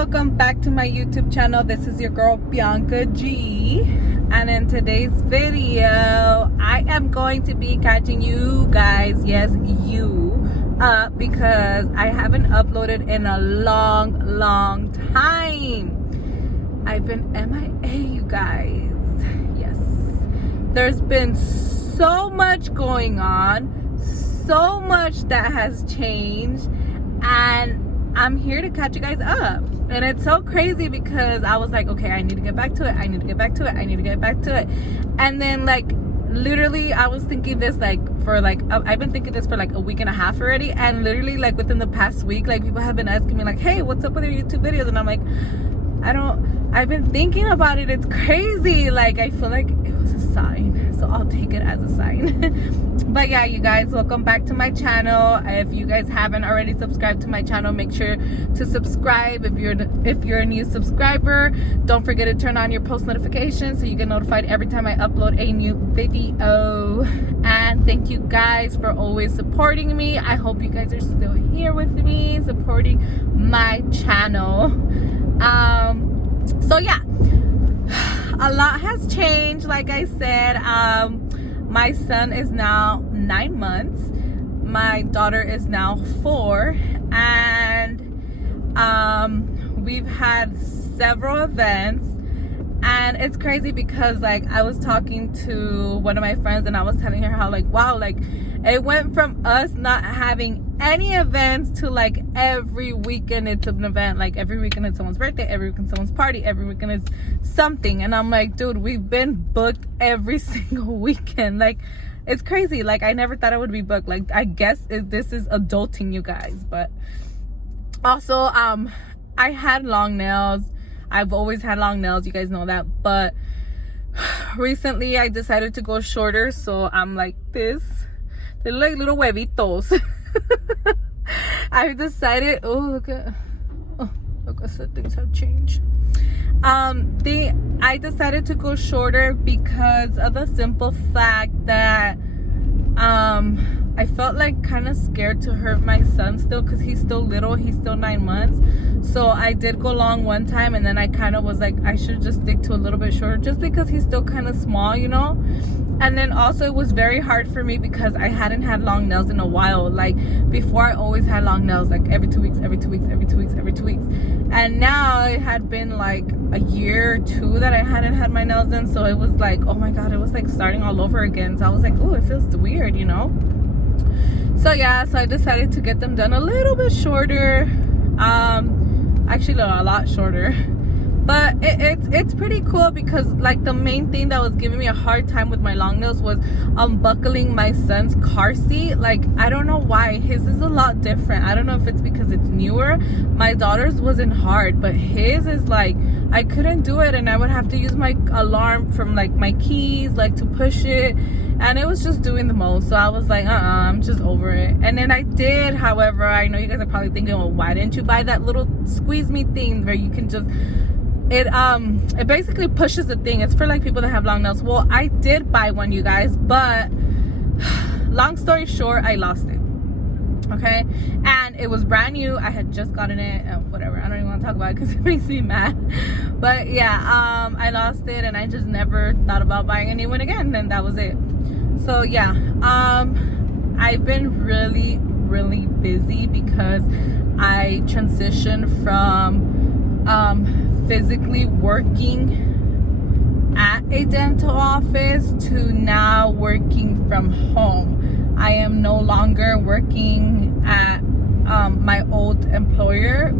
welcome back to my YouTube channel. This is your girl Bianca G, and in today's video I am going to be catching you guys, yes you, up because I haven't uploaded in a long time. I've been MIA, you guys. Yes, there's been so much going on, so much that has changed, and I'm here to catch you guys up. And it's so crazy because I was like, okay, I need to get back to it. And then like literally I was thinking this like for like I've been thinking this for like a week and a half already, and literally like within the past week, like people have been asking me like, hey, what's up with your YouTube videos? And I'm like, I've been thinking about it. It's crazy. Like I feel like it was a sign, so I'll take it as a sign. But yeah, you guys, welcome back to my channel. If you guys haven't already subscribed to my channel, make sure to subscribe. If you're a new subscriber, don't forget to turn on your post notifications so you get notified every time I upload a new video. And thank you guys for always supporting me. I hope you guys are still here with me supporting my channel. So yeah, a lot has changed. Like I said, my son is now 9 months, my daughter is now 4, and we've had several events. And it's crazy because like I was talking to one of my friends and I was telling her how like, wow, like it went from us not having any events to like every weekend it's an event. Like every weekend it's someone's birthday, every weekend someone's party, every weekend is something. And I'm like, dude, we've been booked every single weekend. Like it's crazy. Like I never thought I would be booked. Like I guess this is adulting, you guys. But also I had long nails. I've always had long nails, you guys know that, but recently I decided to go shorter, so I'm like this. They're like little huevitos. I decided, look at things have changed. I decided to go shorter because of the simple fact that I felt like kind of scared to hurt my son still, because he's still little, he's still 9 months. So I did go long one time, and then I kind of was like, I should just stick to a little bit shorter just because he's still kind of small, you know. And then also it was very hard for me because I hadn't had long nails in a while. Like before I always had long nails like every 2 weeks. And now it had been like a year or two that I hadn't had my nails in, so it was like, oh my god, it was like starting all over again. So I was like, oh, it feels weird, you know. So yeah, so I decided to get them done a little bit shorter, actually a lot shorter. But it's pretty cool because like the main thing that was giving me a hard time with my long nails was unbuckling my son's car seat. Like I don't know why his is a lot different. I don't know if it's because it's newer. My daughter's wasn't hard, but his is like I couldn't do it, and I would have to use my alarm from like my keys like to push it, and it was just doing the most. So I was like, I'm just over it. And then I did, however, I know you guys are probably thinking, well, why didn't you buy that little squeeze me thing where you can just it basically pushes the thing. It's for like people that have long nails. Well, I did buy one, you guys, but long story short, I lost it. Okay, and it was brand new. I had just gotten it. Whatever, I don't even want to talk about it because it makes me mad. But yeah, I lost it, and I just never thought about buying a new one again, and that was it. So yeah, I've been really busy because I transitioned from physically working at a dental office to now working from home. I am no longer working at my old employer.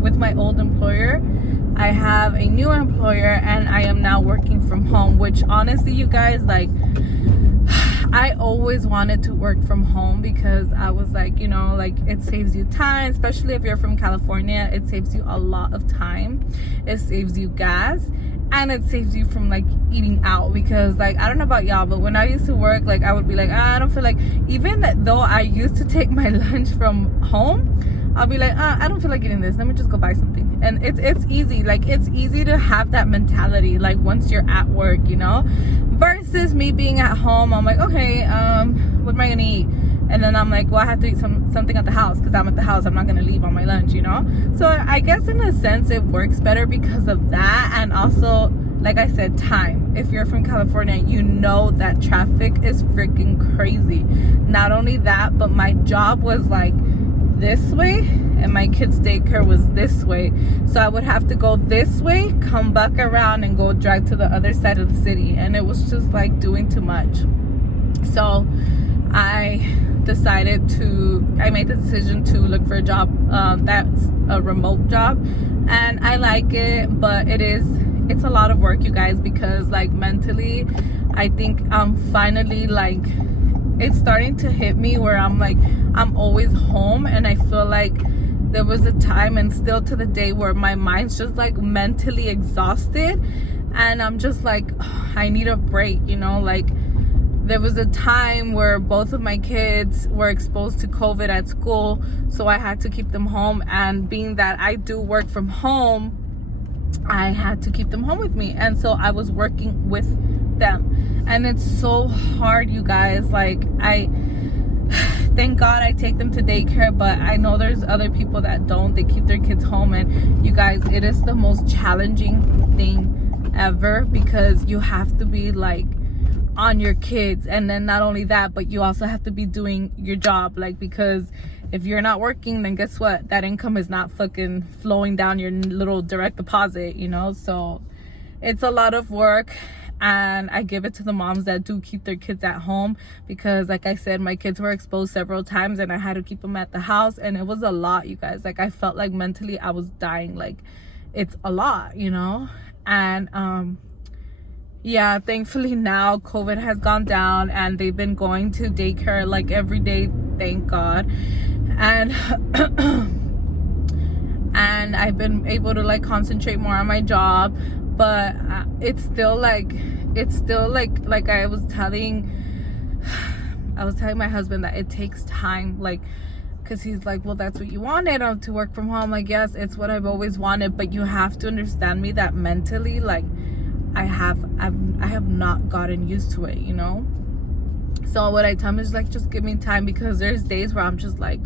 I have a new employer, and I am now working from home, which honestly, you guys, like I always wanted to work from home because I was like, you know, like it saves you time, especially if you're from California. It saves you a lot of time. It saves you gas, and it saves you from like eating out, because like I don't know about y'all, but when I used to work, like I would be like, I don't feel like, even though I used to take my lunch from home, I'll be like, I don't feel like eating this, let me just go buy something. And it's easy, like it's easy to have that mentality like once you're at work, you know, versus me being at home. I'm like, okay, what am I gonna eat? and then I'm like, well, I have to eat something at the house because I'm at the house. I'm not gonna leave on my lunch, you know. So I guess in a sense it works better because of that. And also, like I said, time. If you're from California, you know that traffic is freaking crazy. Not only that, but my job was like this way and my kids' daycare was this way, so I would have to go this way, come back around, and go drive to the other side of the city, and it was just like doing too much. So I made the decision to look for a job that's a remote job, and I like it, but it's a lot of work, you guys, because like mentally I think I'm finally like, it's starting to hit me where I'm like, I'm always home, and I feel like there was a time, and still to the day, where my mind's just like mentally exhausted, and I'm just like, oh, I need a break, you know. Like there was a time where both of my kids were exposed to COVID at school, so I had to keep them home, and being that I do work from home, I had to keep them home with me, and so I was working with them, and it's so hard, you guys. Like thank God I take them to daycare, but I know there's other people that don't. They keep their kids home, and you guys, it is the most challenging thing ever, because you have to be like on your kids, and then not only that, but you also have to be doing your job, like, because if you're not working, then guess what, that income is not fucking flowing down your little direct deposit, you know. So it's a lot of work, and I give it to the moms that do keep their kids at home, because like I said, my kids were exposed several times, and I had to keep them at the house, and it was a lot, you guys. Like I felt like mentally I was dying. Like it's a lot, you know. And yeah, thankfully now COVID has gone down, and they've been going to daycare like every day, thank God. And and I've been able to like concentrate more on my job, but it's still like I was telling my husband that it takes time, like, because he's like, well, that's what you wanted, to work from home. Like, yes, it's what I've always wanted, but you have to understand me that mentally, like, I have not gotten used to it, you know. So what I tell him is like, just give me time, because there's days where I'm just like,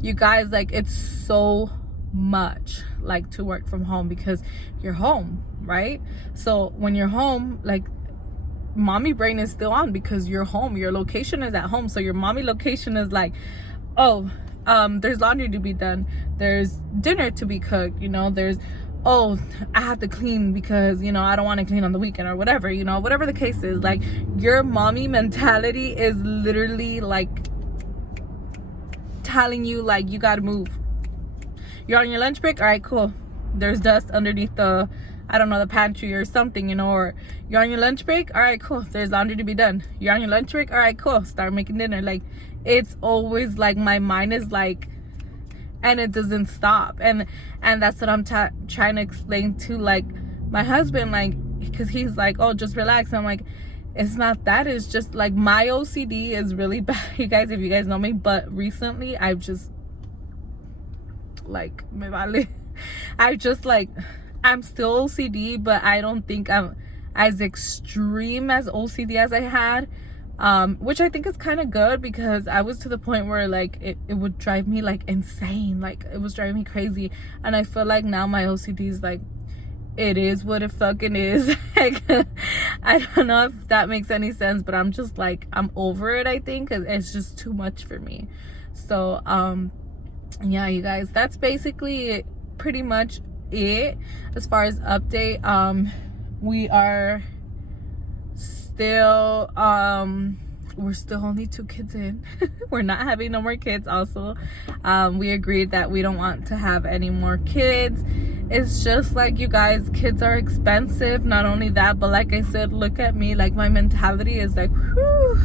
you guys, like, it's so much like to work from home, because you're home, right? So when you're home, like, mommy brain is still on, because you're home, your location is at home. So your mommy location is like, oh, there's laundry to be done, there's dinner to be cooked, you know, there's, oh, I have to clean because, you know, I don't want to clean on the weekend, or whatever, you know, whatever the case is. Like, your mommy mentality is literally like telling you, like, you gotta move. You're on your lunch break, all right, cool, there's dust underneath the, I don't know, the pantry or something, you know. Or you're on your lunch break, all right, cool, there's laundry to be done. You're on your lunch break, all right, cool, start making dinner. Like, it's always like, my mind is like, and it doesn't stop. And that's what I'm trying to explain to like my husband, like, because he's like, oh, just relax. I'm like, it's not that, it's just like my OCD is really bad, you guys, if you guys know me. But recently I've just like, me vale. I just like, I'm still OCD, but I don't think I'm as extreme as OCD as I had, which I think is kind of good, because I was to the point where like it would drive me like insane, like it was driving me crazy. And I feel like now my OCD is like, it is what it fucking is. Like, I don't know if that makes any sense, but I'm just like, I'm over it, I think, 'cause it's just too much for me. So yeah, you guys, that's basically pretty much it as far as update. We are still we're still only 2 kids in. We're not having no more kids. Also, we agreed that we don't want to have any more kids. It's just like, you guys, kids are expensive. Not only that, but like I said, look at me, like my mentality is like, whew,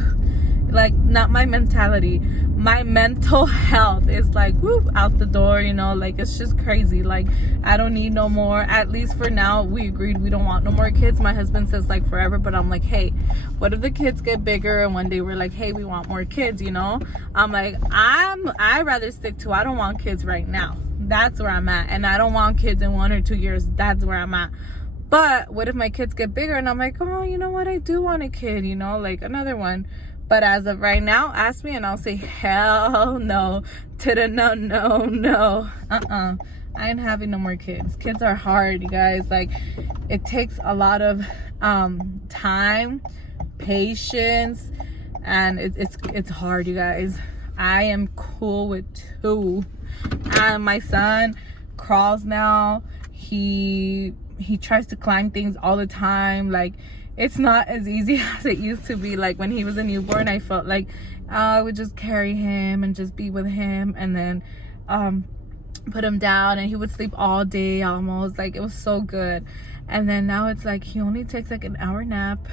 like, not my mentality, my mental health is like, whoop, out the door, you know. Like, it's just crazy. Like, I don't need no more. At least for now, we agreed we don't want no more kids. My husband says like forever, but I'm like, hey, what if the kids get bigger and one day we're like, hey, we want more kids, you know? I'm like, I'd rather stick to, I don't want kids right now. That's where I'm at. And I don't want kids in 1 or 2 years. That's where I'm at. But what if my kids get bigger and I'm like, oh, you know what, I do want a kid, you know, like another one. But as of right now, ask me and I'll say hell no to the no. I ain't having no more kids. Kids are hard, you guys. Like, it takes a lot of time, patience, and it's hard, you guys. I am cool with 2. And my son crawls now. He tries to climb things all the time. Like, it's not as easy as it used to be. Like, when he was a newborn, I felt like I would just carry him and just be with him, and then put him down, and he would sleep all day almost. Like, it was so good. And then now it's like he only takes like an hour nap.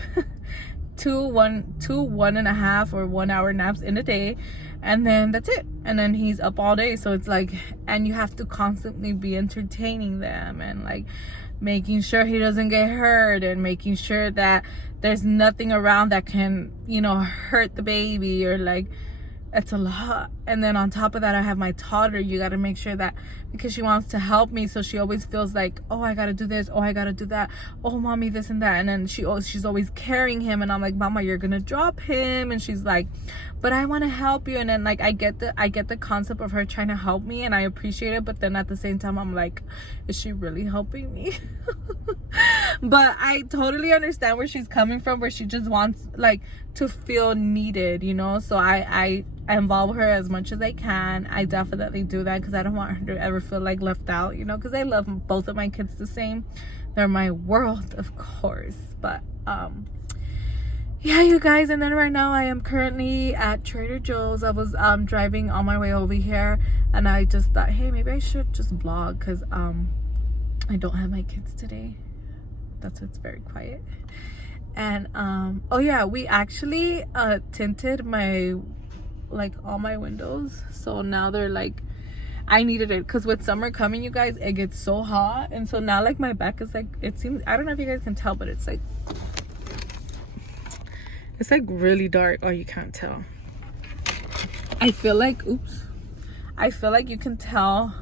two 1.5 or 1 hour naps in a day, and then that's it. And then he's up all day. So it's like, and you have to constantly be entertaining them and like making sure he doesn't get hurt, and making sure that there's nothing around that can, you know, hurt the baby, or like, it's a lot. And then on top of that, I have my toddler. You got to make sure that, because she wants to help me, so she always feels like, oh, I got to do this, oh, I got to do that, oh, mommy, this and that. And then she's always carrying him, and I'm like, mama, you're gonna drop him. And she's like, but I want to help you. And then like, I get the concept of her trying to help me, and I appreciate it. But then at the same time, I'm like, is she really helping me? But I totally understand where she's coming from, where she just wants like to feel needed, you know. So I involve her as much as I can. I definitely do that because I don't want her to ever feel like left out, you know, because I love both of my kids the same. They're my world, of course. But yeah, you guys. And then right now I am currently at Trader Joe's. I was driving on my way over here, and I just thought, hey, maybe I should just vlog, because I don't have my kids today. That's why it's very quiet. And oh yeah, we actually tinted my, like, all my windows, so now they're like, I needed it because with summer coming, you guys, it gets so hot. And so now like my back is like, it seems, I don't know if you guys can tell, but it's like really dark. Oh, you can't tell. I feel like, oops, I feel like you can tell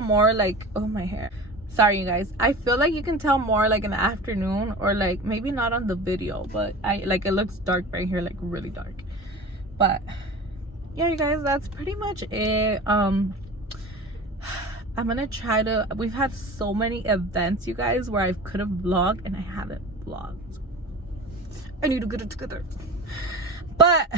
more, like, oh, my hair, sorry you guys. I feel like you can tell more like in the afternoon, or like maybe not on the video, but it looks dark right here, like really dark. But yeah, you guys, that's pretty much it. I'm gonna try to, we've had so many events, you guys, where I could have vlogged and I haven't vlogged. I need to get it together, but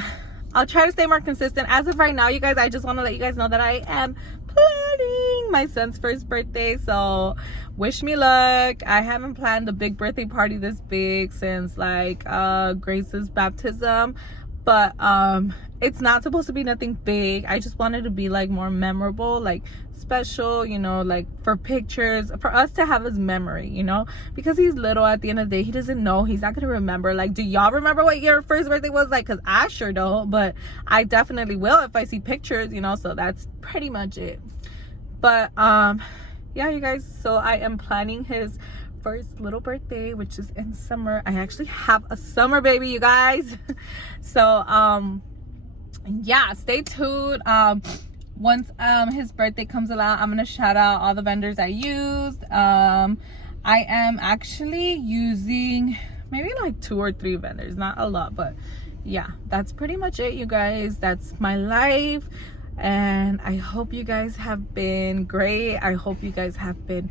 I'll try to stay more consistent. As of right now, you guys, I just want to let you guys know that I am planning my son's first birthday, so wish me luck. I haven't planned a big birthday party this big since like Grace's baptism, but it's not supposed to be nothing big. I just wanted to be like more memorable, like special, you know, like for pictures, for us to have his memory, you know, because he's little. At the end of the day, he doesn't know, he's not gonna remember. Like, do y'all remember what your first birthday was like? Because I sure don't, but I definitely will if I see pictures, you know. So that's pretty much it. But yeah, you guys, so I am planning his first little birthday, which is in summer. I actually have a summer baby, you guys. So yeah, stay tuned. Once his birthday comes along, I'm gonna shout out all the vendors I used. I am actually using maybe like 2 or 3 vendors, not a lot, but yeah, that's pretty much it, you guys. That's my life, and I hope you guys have been great. I hope you guys have been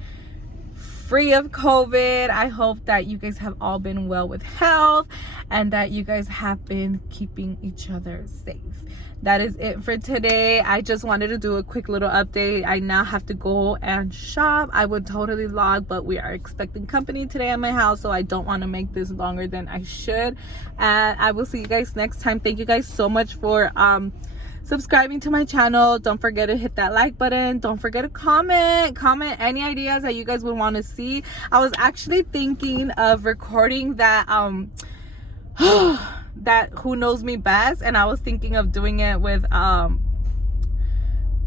free of COVID. I hope that you guys have all been well with health, and that you guys have been keeping each other safe. That is it for today. I just wanted to do a quick little update. I now have to go and shop. I would totally vlog, but we are expecting company today at my house, so I don't want to make this longer than I should. And I will see you guys next time. Thank you guys so much for subscribing to my channel. Don't forget to hit that like button. Don't forget to comment any ideas that you guys would want to see. I was actually thinking of recording that that Who Knows Me Best, and I was thinking of doing it with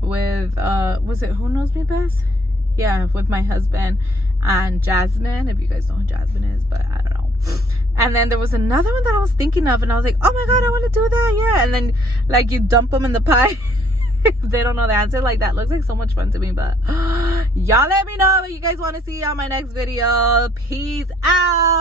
was it Who Knows Me Best? Yeah, with my husband and Jasmine, if you guys know who Jasmine is, but I don't know. And then there was another one that I was thinking of, and I was like, oh my god, I want to do that. Yeah. And then like you dump them in the pie. They don't know the answer. Like, that looks like so much fun to me. But y'all let me know what you guys want to see on my next video. Peace out.